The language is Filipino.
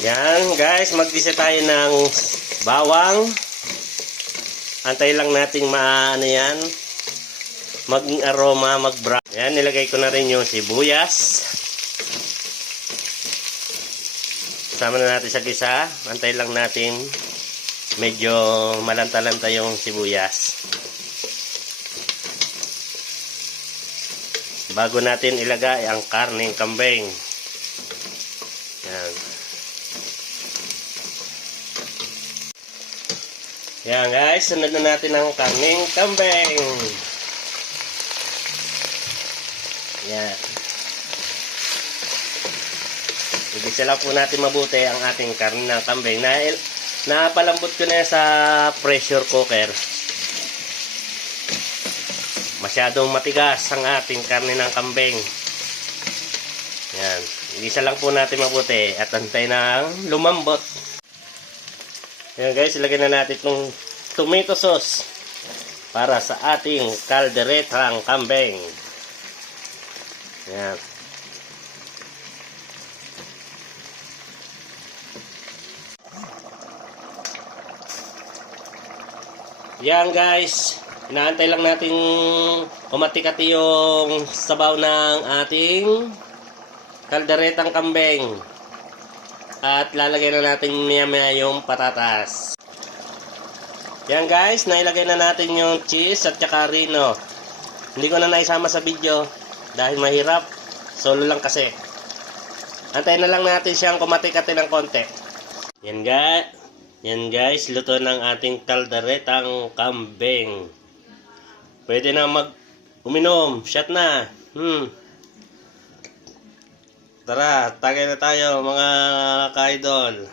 Yan guys, mag-gisa tayo ng bawang. Antay lang nating maano yan, maging aroma, mag-brown. Yan, nilagay ko na rin yung sibuyas. Sama na natin sa gisa. Antay lang natin medyo malanta-lanta yung sibuyas. Bago natin ilagay ang karneng kambing. Yan. Yan guys, sunod na natin ang karneng kambing. Yan. Igisa lang po natin mabuti ang ating karne ng kambing. Napalambot ko na sa pressure cooker. Masyadong matigas ang ating karne ng kambing. Yan. Igisa lang po natin mabuti at antay na lumambot. Yan guys, ilagay na natin itong tomato sauce para sa ating kalderetang kambing. Yan. Yan guys, inaantay lang natin umatikati yung sabaw ng ating kalderetang kambing. At lalagay na natin maya-maya yung patatas. Yan guys, nailagay na natin yung cheese at saka rino. Hindi ko na naisama sa video dahil mahirap. Solo lang kasi. Antayin na lang natin siyang kumatikati ng konti. Yan guys, luto ng ating kalderetang kambing. Pwede na uminom. Shot na. Tara, tagay na tayo mga ka-idol.